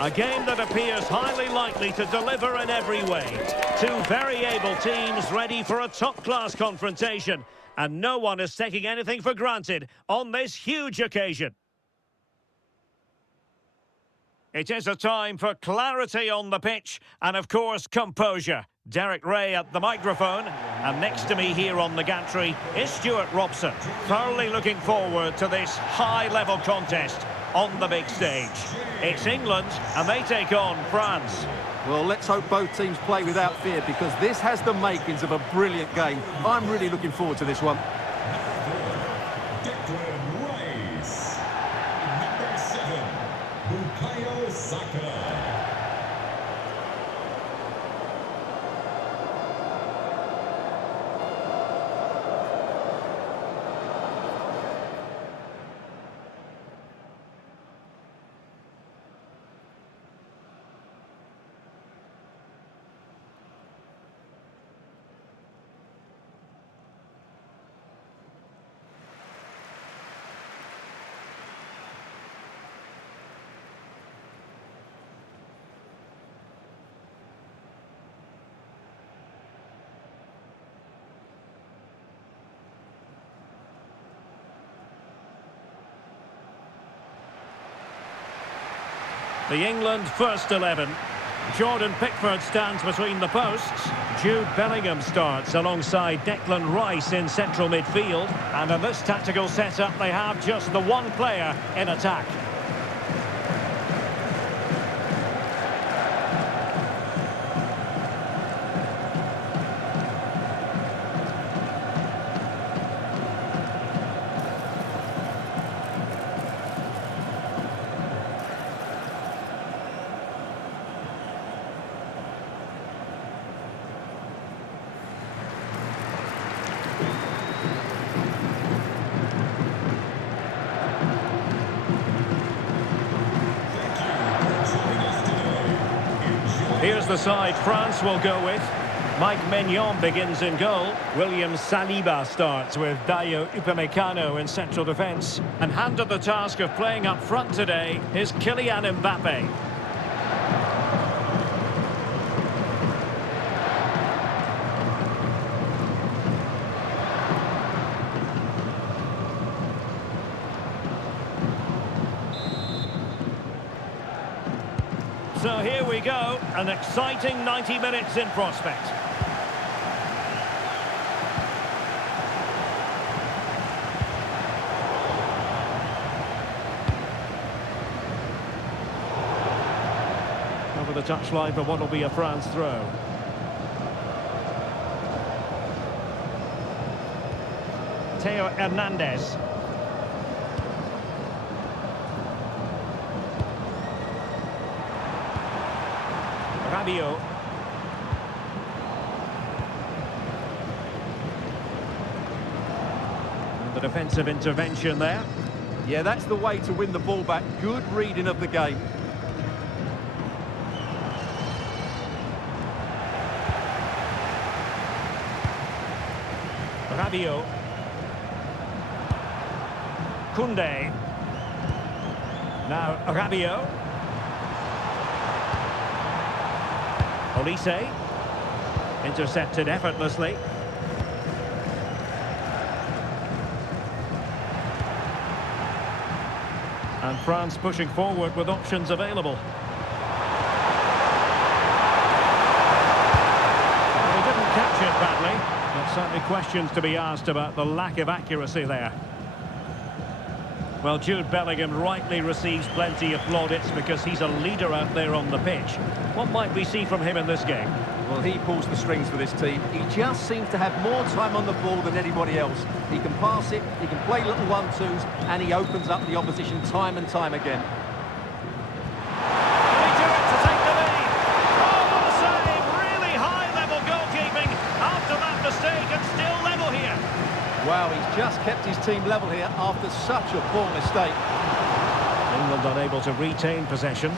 A game that appears highly likely to deliver in every way. Two very able teams ready for a top-class confrontation. And no one is taking anything for granted on this huge occasion. It is a time for clarity on the pitch and, of course, composure. Derek Ray at the microphone, and next to me here on the gantry is Stuart Robson. Thoroughly looking forward to this high-level contest on the big stage. It's England, and they take on France. Well, let's hope both teams play without fear, because this has the makings of a brilliant game. I'm really looking forward to this one. The England first 11. Jordan Pickford stands between the posts. Jude Bellingham starts alongside Declan Rice in central midfield. And in this tactical setup, they have just the one player in attack. Here's the side France will go with. Mike Maignan begins in goal. William Saliba starts with Dayo Upamecano in central defence. And handed the task of playing up front today is Kylian Mbappe. So here we go, an exciting 90 minutes in prospect. Over the touchline for what will be a France throw. Theo Hernandez. Rabiot. And the defensive intervention there. Yeah, that's the way to win the ball back. Good reading of the game. Rabiot. Koundé. Now Rabiot. Olise, intercepted effortlessly. And France pushing forward with options available. Well, he didn't catch it badly, but certainly questions to be asked about the lack of accuracy there. Well, Jude Bellingham rightly receives plenty of plaudits because he's a leader out there on the pitch. What might we see from him in this game? Well, he pulls the strings for this team. He just seems to have more time on the ball than anybody else. He can pass it, he can play little one-twos, and he opens up the opposition time and time again. Can he do it to take the lead? Oh, what a save! Really high-level goalkeeping after that mistake, and still level here. Wow, he's just kept his team level here after such a poor mistake. England unable to retain possession.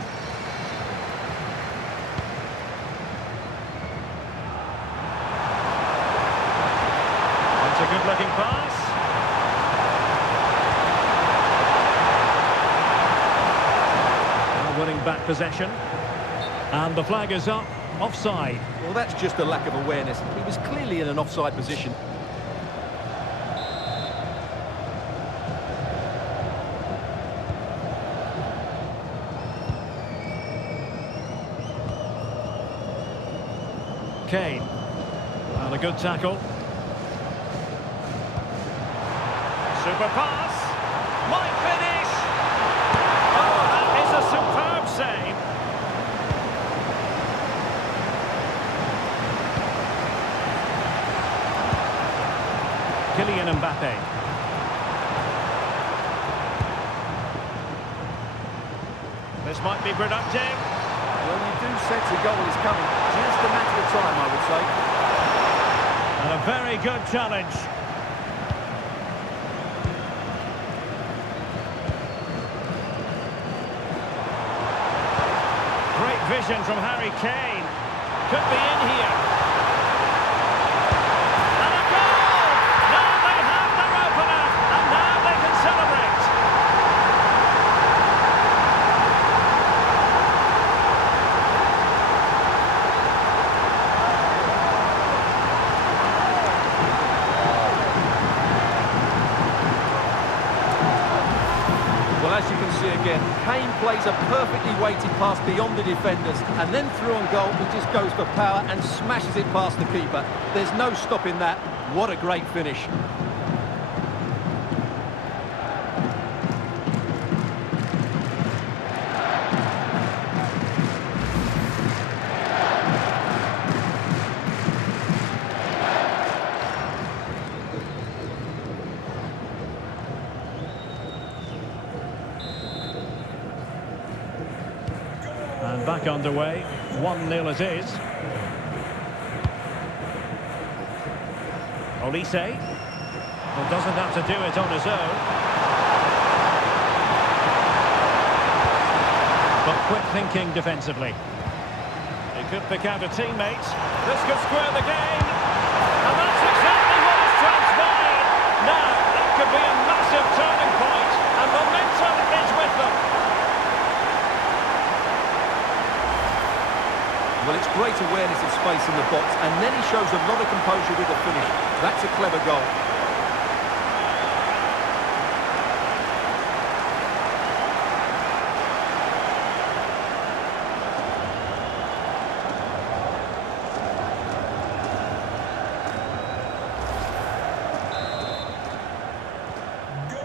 That's a good-looking pass. winning back possession. And the flag is up, offside. Well, that's just a lack of awareness. He was clearly in an offside position. Kane. And a good tackle. Super pass. Might finish. Oh, that is a superb save. Kylian Mbappe. This might be productive. Well, you do sense a goal is coming. Just a matter of time, I would say. And a very good challenge. Great vision from Harry Kane. Could be in here. And a goal! Now they have their opener, and now they can celebrate. Well, as you can see again, Kane plays a perfectly weighted pass beyond the defenders, and then through on goal, he just goes for power and smashes it past the keeper. There's no stopping that. What a great finish. And back underway, 1-0 it is. Olise. Well, doesn't have to do it on his own. But quick thinking defensively. He could pick out a teammate. This could square the game. And that's exactly what has transpired. Now, it could be a massive turning point, and momentum is with them. Well, it's great awareness of space in the box, and then he shows a lot of composure with the finish. That's a clever goal.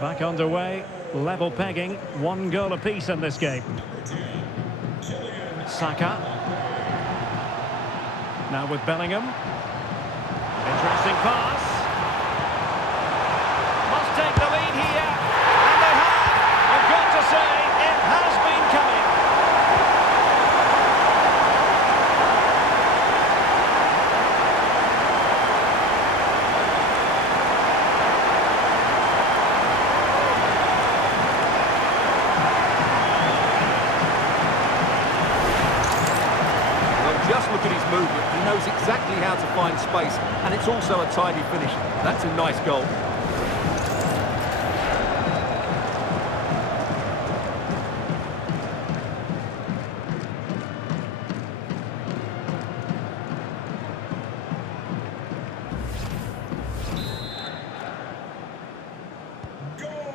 Back underway, level pegging, 1 goal apiece in this game. Saka. Now with Bellingham. Interesting pass. Must take the lead here. And they have. You've got to say, it has been coming. Just look at his movement. He knows exactly how to find space, and it's also a tidy finish. That's a nice goal.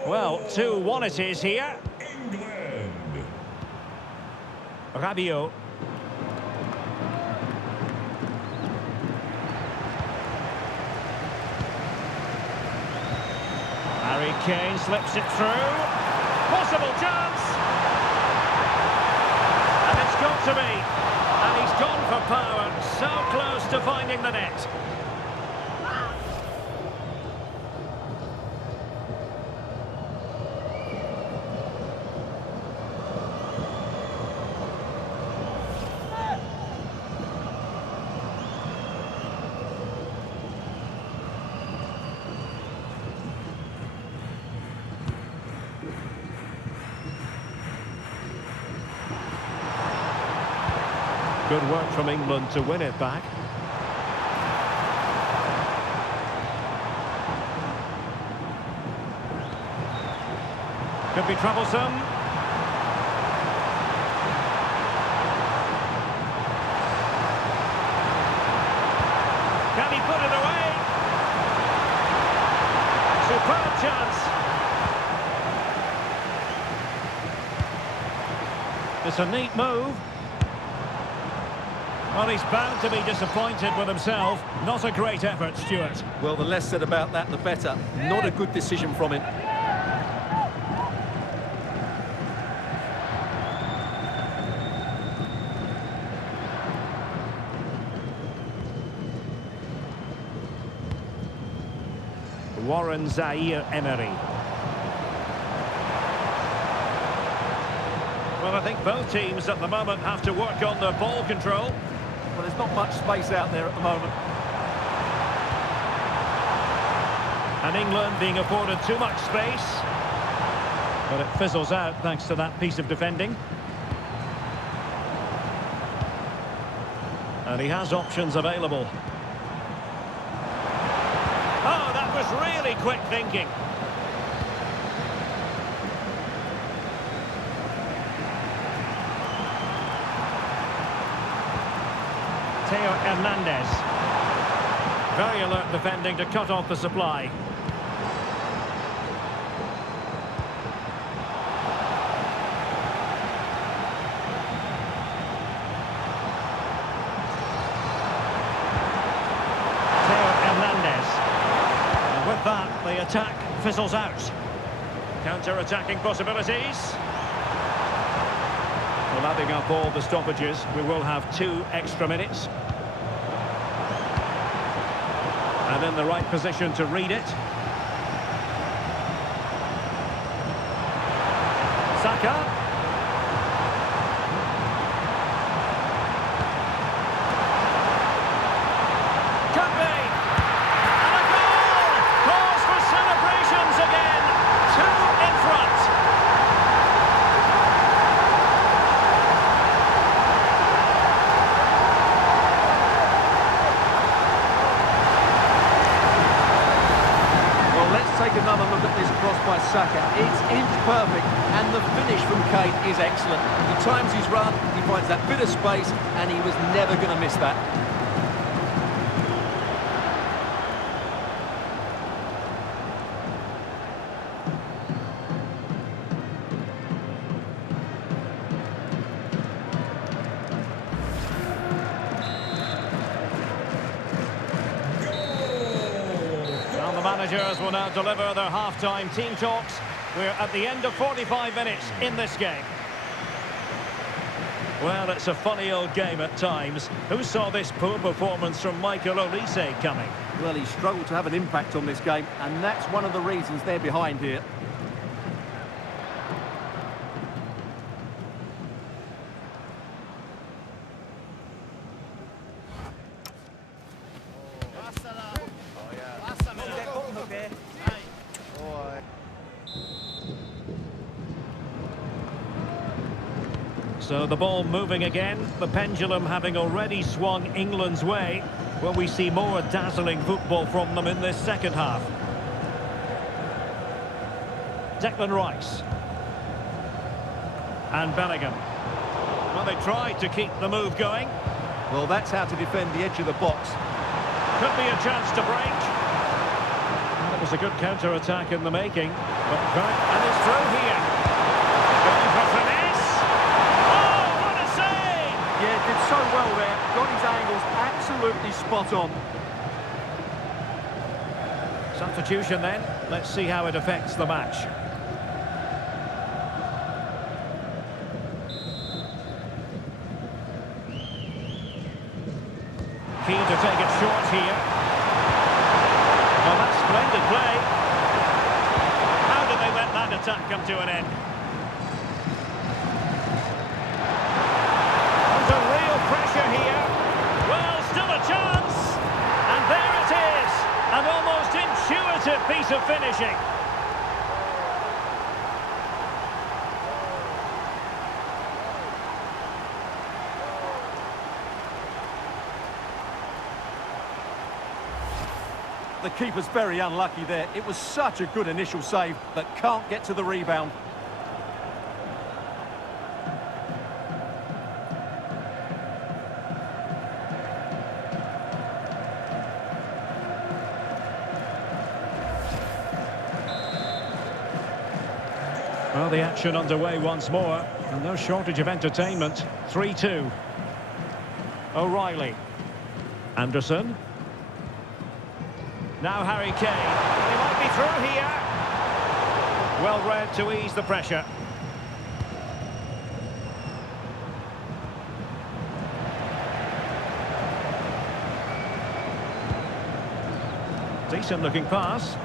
Well, 2-1 it is here. Rabiot. Harry Kane slips it through. Possible chance. And it's got to be. And he's gone for power. So close to finding the net. Good work from England to win it back. Could be troublesome. It's a neat move. Well, he's bound to be disappointed with himself. Not a great effort, Stuart. Well, the less said about that, the better. Not a good decision from him. Warren Zaire-Emery. Well, I think both teams at the moment have to work on their ball control. Well, there's not much space out there at the moment. And England being afforded too much space. But it fizzles out thanks to that piece of defending. And he has options available. Oh, that was really quick thinking. Theo Hernandez. Very alert defending to cut off the supply. Theo Hernandez. And with that, the attack fizzles out. Counter-attacking possibilities. Well, adding up all the stoppages, we will have 2 extra minutes. And in the right position to read it. Saka. Could be. And a goal! Cause for celebrations again. 2 in front. Take another look at this cross by Saka. It's inch perfect, and the finish from Kane is excellent. The times he's run, he finds that bit of space, and he was never going to miss that. Managers will now deliver their half-time team talks. We're at the end of 45 minutes in this game. Well, it's a funny old game at times. Who saw this poor performance from Michael Olise coming? Well, he struggled to have an impact on this game, and that's one of the reasons they're behind here. So the ball moving again, the pendulum having already swung England's way. Will we see more dazzling football from them in this second half? Declan Rice. And Bellingham. Well, they tried to keep the move going. Well, that's how to defend the edge of the box. Could be a chance to break. Well, it was a good counter-attack in the making. And it's through here. Going for finesse. Oh, what a save! Yeah, did so well there. Got his angles absolutely spot on. Substitution then. Let's see how it affects the match. Keen to take it short here. Well, that's splendid play. How did they let that attack come to an end? Under real pressure here. Well, still a chance. And there it is. An almost intuitive piece of finishing. The keeper's very unlucky there. It was such a good initial save, but can't get to the rebound. Well, the action underway once more, and no shortage of entertainment. 3-2. O'Reilly. Anderson. Now Harry Kane. He might be through here. Well read to ease the pressure. Decent looking pass.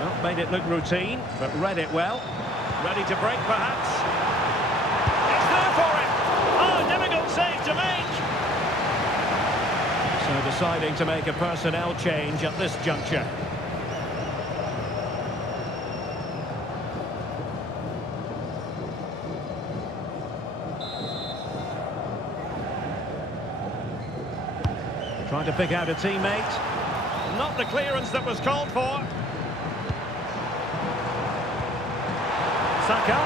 Well, made it look routine, but read it well. Ready to break perhaps. It's there for him. Oh, difficult save to make. So deciding to make a personnel change at this juncture. Trying to pick out a teammate. Not the clearance that was called for. Saka.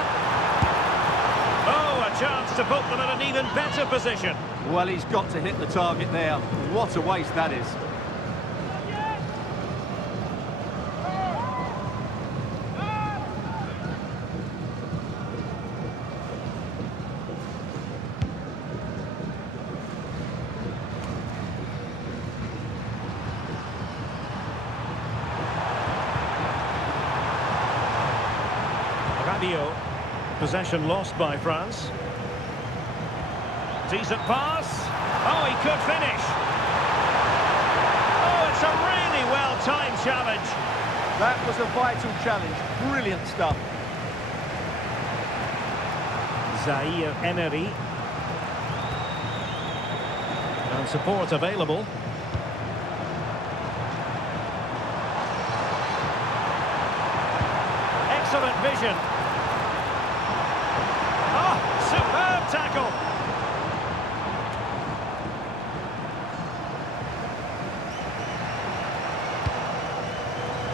Oh, a chance to put them in an even better position. Well, he's got to hit the target there. What a waste that is. Possession lost by France. Decent pass. Oh, he could finish. Oh, it's a really well-timed challenge. That was a vital challenge. Brilliant stuff. Zaire Emery. And support available. Excellent vision. Superb tackle.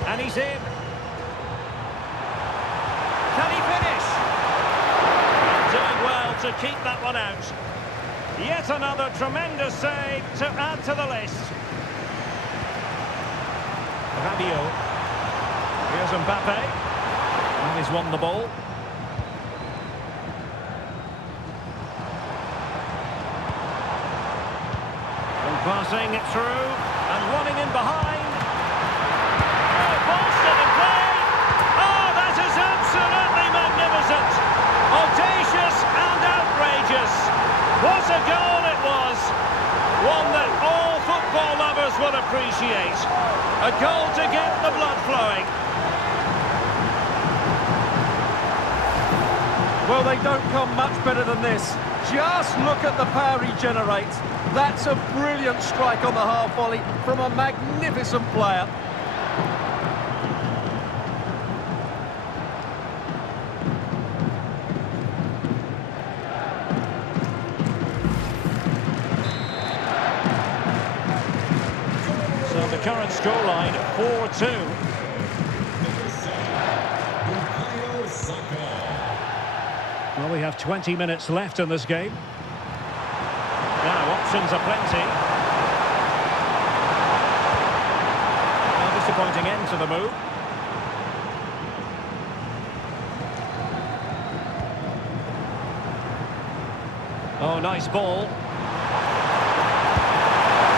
And he's in. Can he finish? And doing well to keep that one out. Yet another tremendous save to add to the list. Rabiot. Here's Mbappe. And he's won the ball. Passing it through, and running in behind. Oh, Boston in play! Oh, that is absolutely magnificent! Audacious and outrageous! What a goal it was! One that all football lovers will appreciate. A goal to get the blood flowing. Well, they don't come much better than this. Just look at the power he generates. That's a brilliant strike on the half volley from a magnificent player. So the current scoreline, 4-2. Well, we have 20 minutes left in this game. Now, options are plenty. A disappointing end to the move. Oh, nice ball.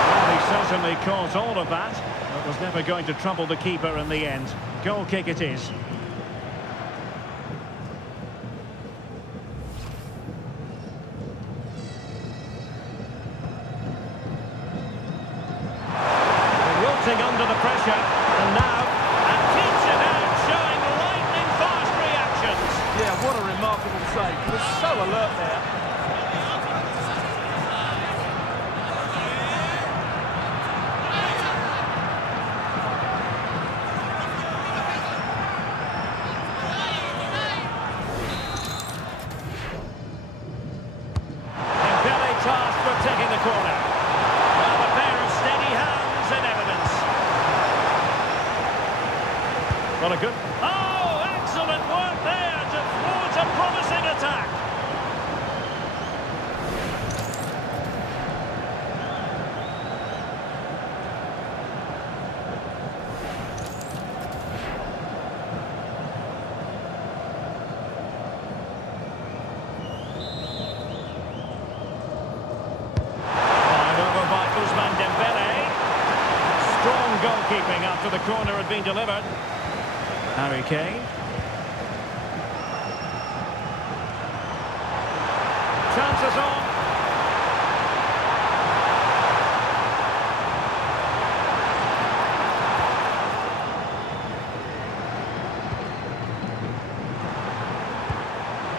Well, he certainly caused all of that, but was never going to trouble the keeper in the end. Goal kick it is. Under the pressure, and now, and keeps it out, showing lightning-fast reactions. Yeah, what a remarkable save. He was so alert there. Dembele tasked with taking the corner. Well, a pair of steady hands in evidence. Well, a good... Oh, excellent work there to thwart a promising attack. after the corner had been delivered. Harry Kane. Chances on.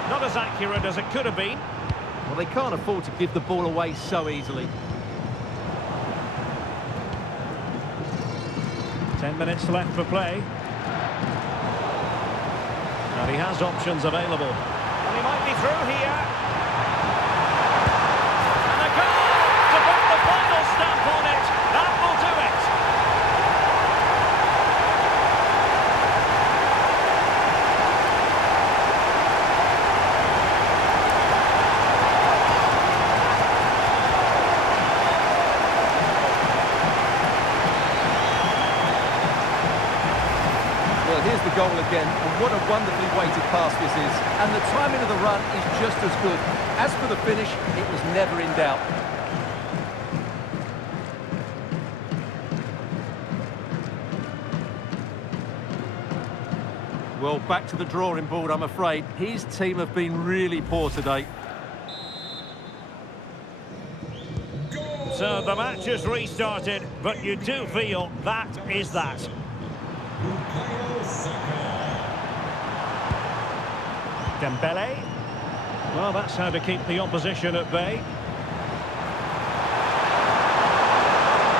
Not as accurate as it could have been. Well, they can't afford to give the ball away so easily. 10 minutes left for play. And he has options available. And he might be through here. And a goal to put the final stamp on it. That will do it. Well, here's the goal again, and what a wonderfully weighted pass this is. And the timing of the run is just as good. As for the finish, it was never in doubt. Well, back to the drawing board, I'm afraid. His team have been really poor today. So the match has restarted, but you do feel that is that. Dembele. Well, that's how to keep the opposition at bay.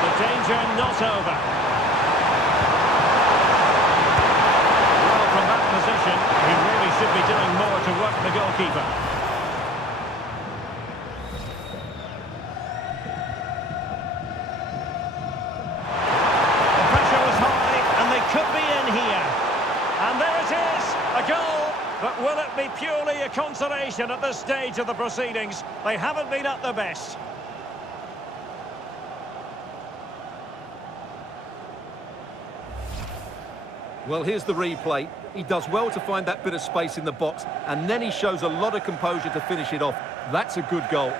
The danger not over. Well, from that position, he really should be doing more to work the goalkeeper. The pressure was high, and they could be in here. And there it is, a goal. But will it be purely a consolation at this stage of the proceedings? They haven't been at their best. Well, here's the replay. He does well to find that bit of space in the box, and then he shows a lot of composure to finish it off. That's a good goal.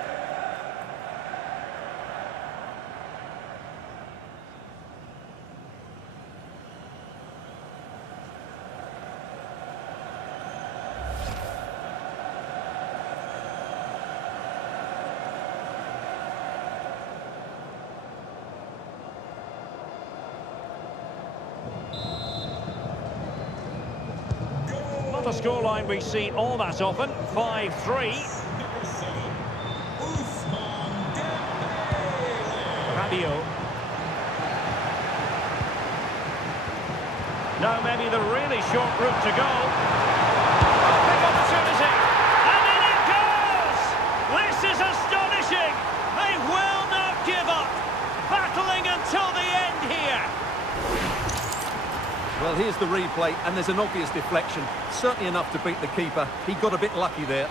Not a scoreline we see all that often. 5-3. Rabiot. Now maybe the really short route to go. Big opportunity. And in it goes! This is astonishing! They will not give up. Battling until the end here. Well, here's the replay, and there's an obvious deflection. Certainly enough to beat the keeper. He got a bit lucky there.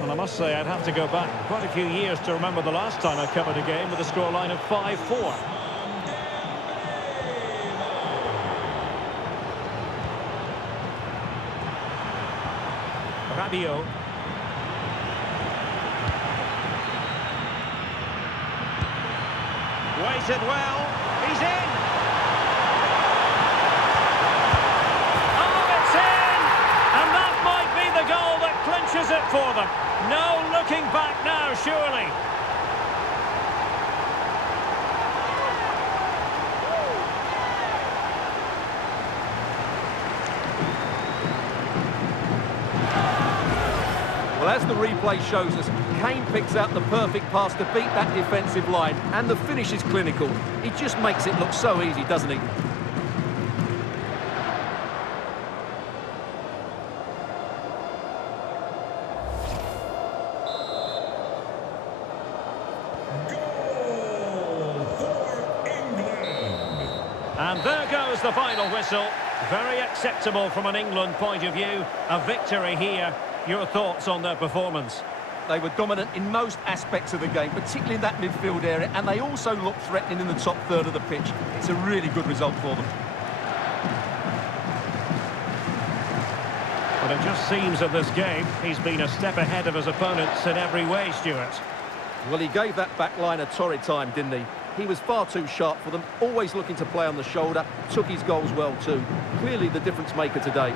Well, I must say I'd have to go back quite a few years to remember the last time I covered a game with a scoreline of 5-4. Rabiot. Waited well. He's in. Oh, it's in! And that might be the goal that clinches it for them. No looking back now, surely. Well, as the replay shows us, Kane picks out the perfect pass to beat that defensive line, and the finish is clinical. He just makes it look so easy, doesn't he? And there goes the final whistle. Very acceptable from an England point of view. A victory here. Your thoughts on their performance? They were dominant in most aspects of the game, particularly in that midfield area, and they also looked threatening in the top third of the pitch. It's a really good result for them. But it just seems in this game he's been a step ahead of his opponents in every way, Stuart. Well, he gave that back line a torrid time, didn't he? He was far too sharp for them, always looking to play on the shoulder, took his goals well too. Clearly the difference maker today.